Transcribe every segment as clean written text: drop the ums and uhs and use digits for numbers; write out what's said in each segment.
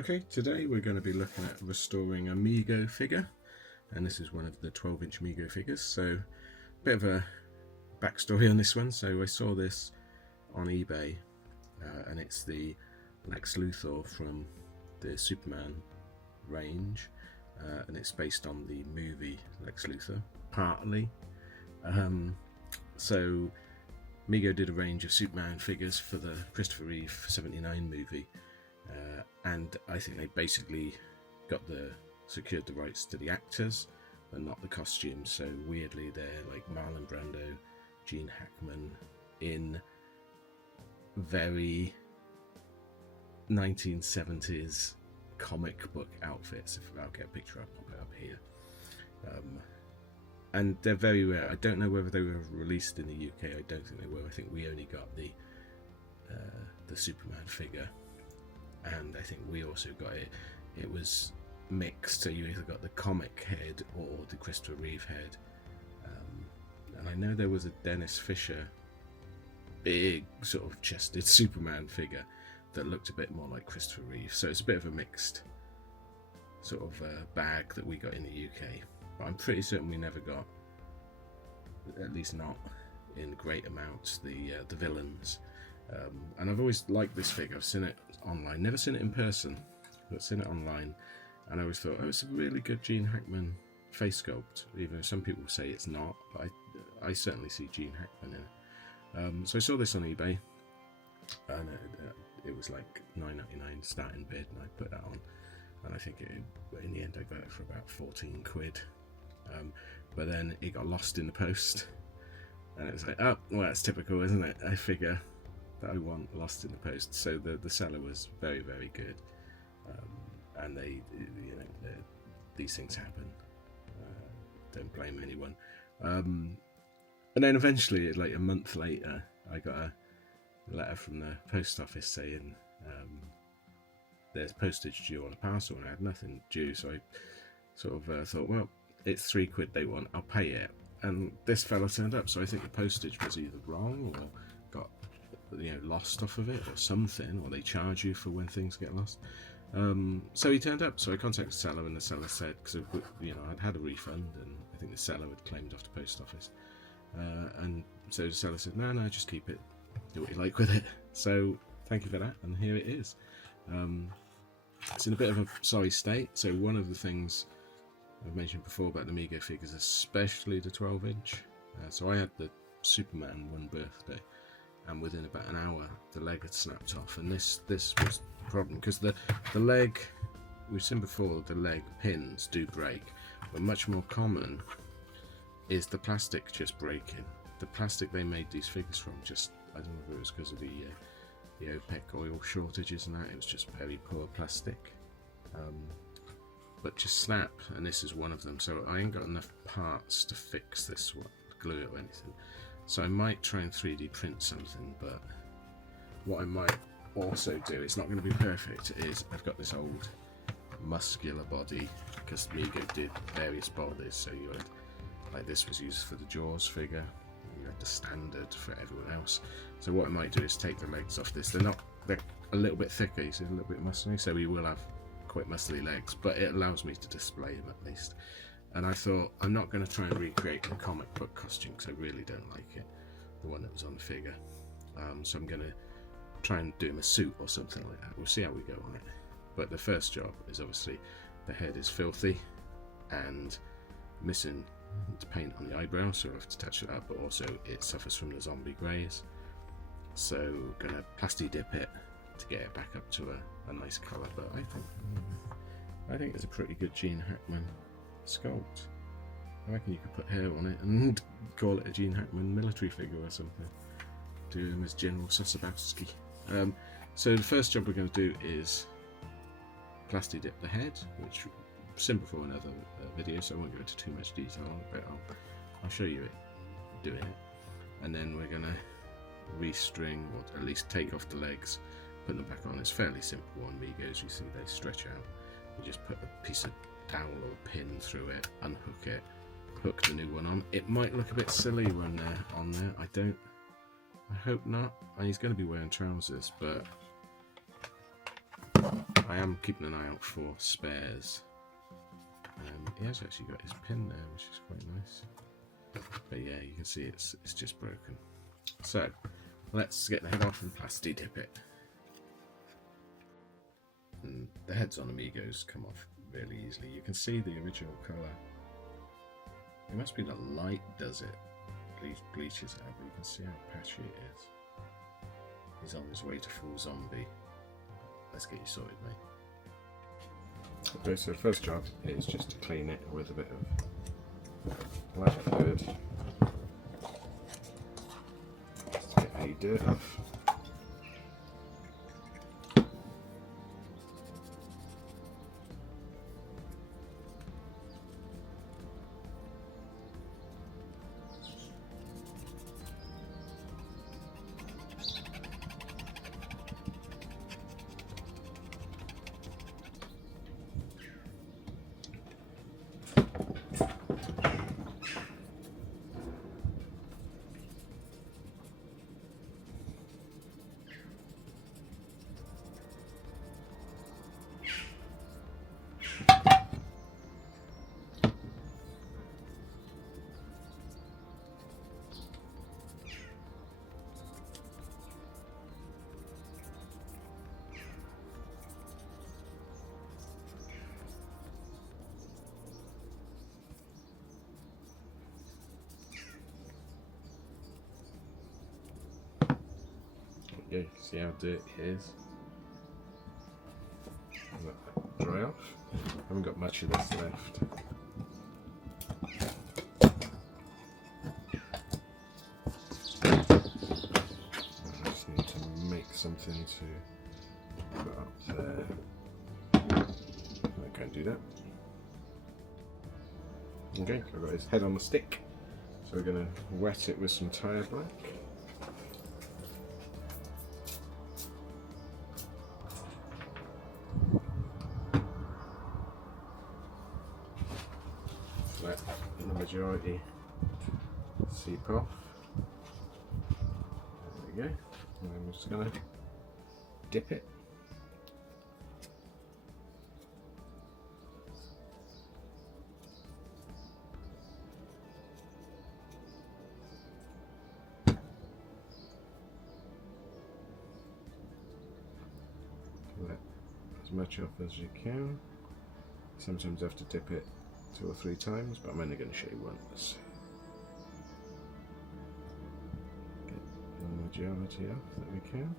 Okay, today we're going to be looking at restoring a Mego figure, and this is one of the 12-inch Mego figures, so a bit of a backstory on this one. So I saw this on eBay, and it's the Lex Luthor from the Superman range, and it's based on the movie Lex Luthor, partly. So Mego did a range of Superman figures for the Christopher Reeve '79 movie, and I think they basically secured the rights to the actors but not the costumes. So weirdly they're like Marlon Brando, Gene Hackman in very 1970s comic book outfits. If I'll get a picture, I'll pop it up here. And they're very rare. I don't know whether they were released in the UK. I don't think they were. I think we only got the Superman figure, and I think we also got it. It was mixed, so you either got the comic head or the Christopher Reeve head. And I know there was a Dennis Fisher big sort of chested Superman figure that looked a bit more like Christopher Reeve. So it's a bit of a mixed sort of bag that we got in the UK. But I'm pretty certain we never got, at least not in great amounts, the villains. And I've always liked this figure. I've seen it online, never seen it in person, but seen it online, and I always thought, oh, it's a really good Gene Hackman face sculpt, even though some people say it's not, but I certainly see Gene Hackman in it. So I saw this on eBay, and it was like $9.99 starting bid, and I put that on, and I think in the end I got it for about 14 quid. But then it got lost in the post, and it was like, oh, well, that's typical, isn't it? I figure that I want lost in the post. So the seller was very, very good, and they, these things happen. Don't blame anyone. And then eventually, like a month later, I got a letter from the post office saying there's postage due on a parcel, and I had nothing due. So I sort of thought, well, it's £3 they want, I'll pay it. And this fella turned up, so I think the postage was either wrong or got lost off of it or something, or they charge you for when things get lost. So he turned up, so I contacted the seller, and the seller said, because I'd had a refund, and I think the seller had claimed off the post office, and so the seller said, no, just keep it, do what you like with it. So thank you for that, and here it is. It's in a bit of a sorry state. So one of the things I've mentioned before about the Mego figures, especially the 12-inch. So I had the Superman one birthday, and within about an hour the leg had snapped off, and this was the problem, because the leg, we've seen before, the leg pins do break, but much more common is the plastic just breaking. The plastic they made these figures from, just, I don't know if it was because of the OPEC oil shortages and that, it was just very poor plastic. But just snap, and this is one of them. So I ain't got enough parts to fix this one, glue it or anything. So I might try and 3D print something, but what I might also do, it's not going to be perfect, is I've got this old muscular body, because Mego did various bodies. So you had, like, this was used for the Jaws figure, you had the standard for everyone else. So what I might do is take the legs off this. They're a little bit thicker, you see, a little bit muscly, so we will have quite muscly legs, but it allows me to display them at least. And I thought, I'm not going to try and recreate the comic book costume, because I really don't like it, the one that was on the figure. So I'm going to try and do him a suit or something like that. We'll see how we go on it. But the first job is, obviously, the head is filthy and missing the paint on the eyebrow, so I have to touch it up, but also it suffers from the zombie greys. So I'm going to plasti dip it to get it back up to a nice colour. But I think it's a pretty good Gene Hackman sculpt. I reckon you could put hair on it and call it a Gene Hackman military figure or something. Do him as General Sosabowski. So the first job we're going to do is plasti dip the head, which I've seen before in other videos, so I won't go into too much detail on it, but I'll show you it doing it. And then we're going to restring, or at least take off the legs, put them back on. It's fairly simple on Megos. You see they stretch out. You just put a piece of dowel or pin through it, unhook it, hook the new one on. It might look a bit silly when they're on there. I hope not. And he's going to be wearing trousers, but I am keeping an eye out for spares. He has actually got his pin there, which is quite nice. But yeah, you can see it's just broken. So let's get the head off and plasti dip it. And the heads on Amigos come off really easily. You can see the original colour. It must be the light does it. Bleaches it out, but you can see how patchy it is. He's on his way to full zombie. Let's get you sorted, mate. Okay, so first job is just to clean it with a bit of black fluid. Just to get any dirt off. Yeah, see how dirty it is. Let that dry off. Haven't got much of this left. I just need to make something to put up there. I can't do that. Okay, I've got his head on the stick, so we're going to wet it with some tyre black. Let the majority seep off. There we go. And I'm just going to dip it. Let as much off as you can. Sometimes you have to dip it 2 or 3 times, but I'm only going to show you once. Get the majority off that we can.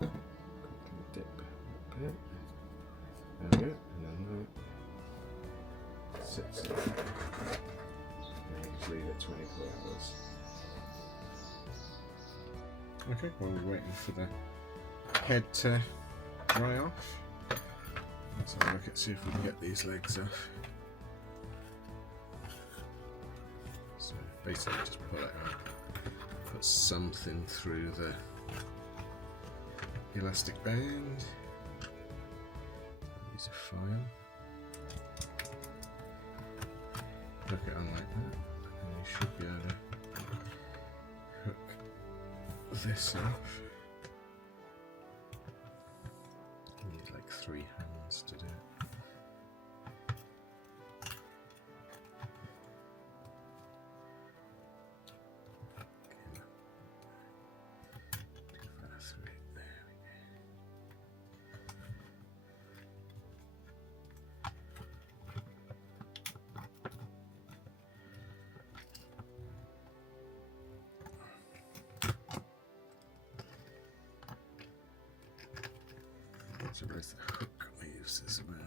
Quickly dip a bit. There we go, and then that sits there. And you just leave it 24 hours. Okay, while we're waiting for the head to dry off, let's have a look and see if we can get these legs off. So basically just pull it out, put something through the elastic band, use a file, hook it on like that, and you should be able to hook this off. You need like 3 hands to do it. So there's the hook we use as well.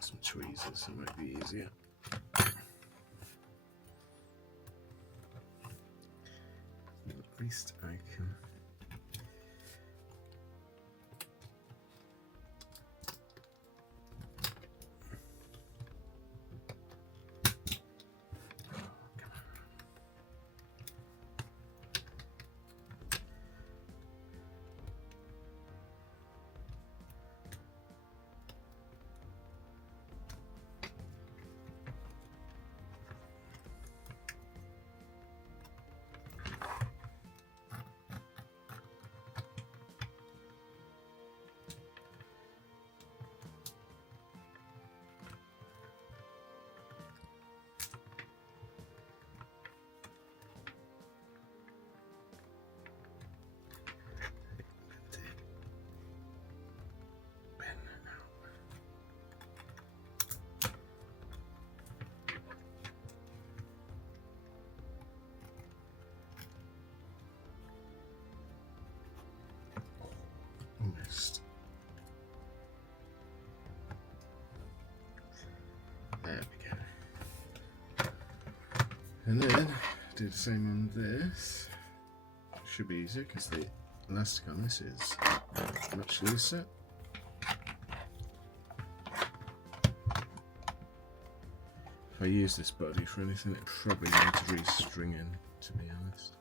Some tweezers, it might be easier. At least I can And then do the same on this. Should be easier because the elastic on this is much looser. If I use this body for anything, it probably needs restringing, to be honest.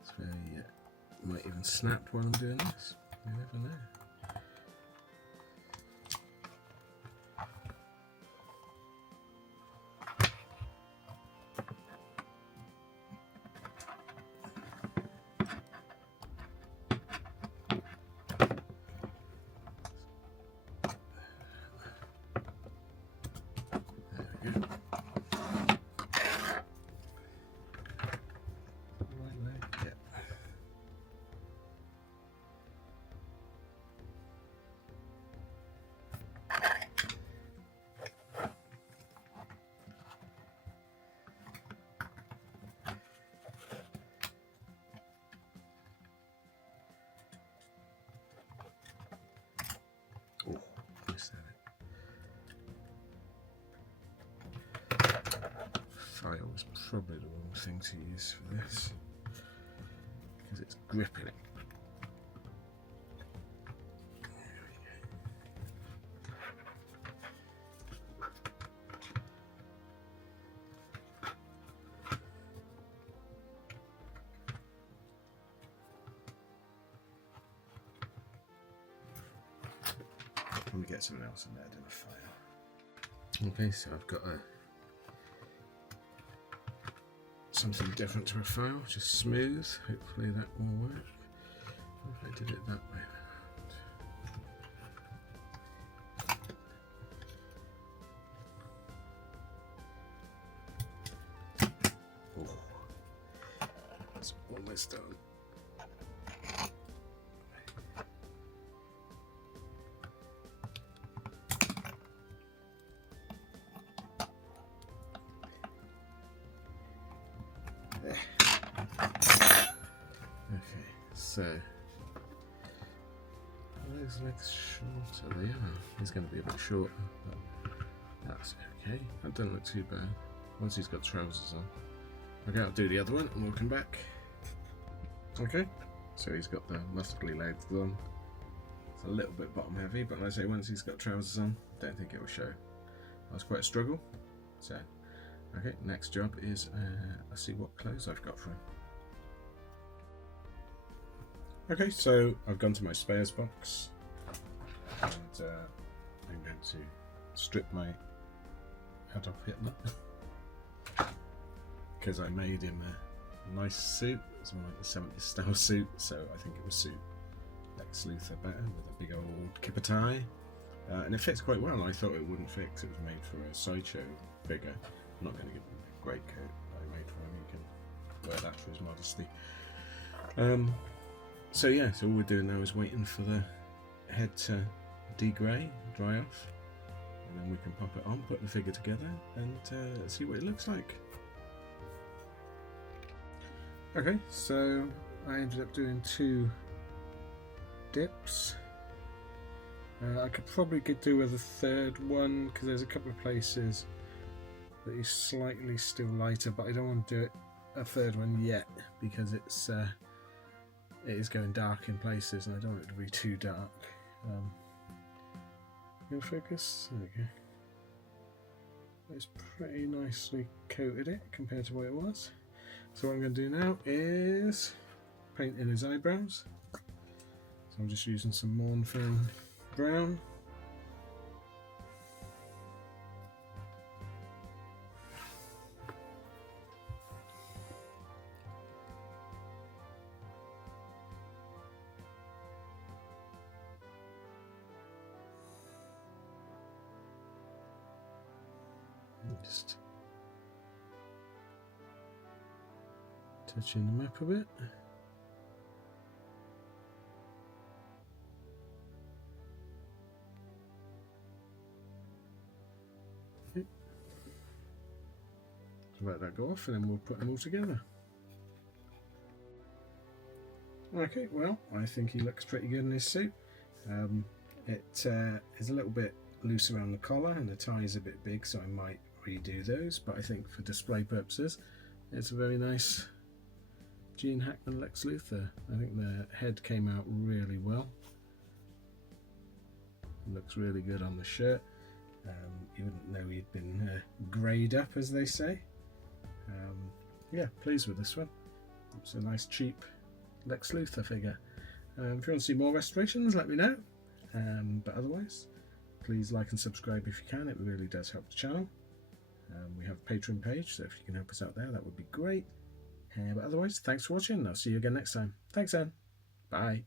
It's very, might even snap while I'm doing this. You never know. File is probably the wrong thing to use for this because it's gripping it. Let me get something else in there than a file. Okay, so I've got something different to a file, just smooth. Hopefully that will work. What if I did it that way? Oh, that's almost done. So, are those legs shorter? They are. He's going to be a bit shorter, but that's okay. That doesn't look too bad once he's got trousers on. Okay, I'll do the other one and we'll come back. Okay, so he's got the muscly legs on. It's a little bit bottom heavy, but like I say, once he's got trousers on, I don't think it will show. That's quite a struggle. So, okay, next job is I'll see what clothes I've got for him. Okay, so I've gone to my spares box and I'm going to strip my head off Hitler because I made him a nice suit. It's more like the 70s style suit, so I think it would suit Lex Luthor better with a big old kipper tie. And it fits quite well. I thought it wouldn't fit because it was made for a sideshow figure. I'm not going to give him a great coat that I made for him. He can wear that for his modesty. So yeah, so all we're doing now is waiting for the head to degrey, dry off, and then we can pop it on, put the figure together, and see what it looks like. Okay, so I ended up doing 2 dips. I could probably do with a 3rd one because there's a couple of places that is slightly still lighter, but I don't want to do it a 3rd one yet because it is going dark in places and I don't want it to be too dark. Go focus, there we go. It's pretty nicely coated it compared to what it was. So what I'm going to do now is paint in his eyebrows. So I'm just using some Mornfern brown. Just touching them up a bit. Okay. So let that go off and then we'll put them all together. Okay, well, I think he looks pretty good in his suit. It is a little bit loose around the collar and the tie is a bit big, so I might redo those, but I think for display purposes it's a very nice Gene Hackman Lex Luthor. I think the head came out really well. Looks really good on the shirt. You wouldn't know he'd been greyed up, as they say. Yeah, pleased with this one. It's a nice cheap Lex Luthor figure. If you want to see more restorations, let me know. But otherwise, please like and subscribe if you can. It really does help the channel. We have a Patreon page, so if you can help us out there, that would be great. But otherwise, thanks for watching. I'll see you again next time. Thanks, Anne. Bye.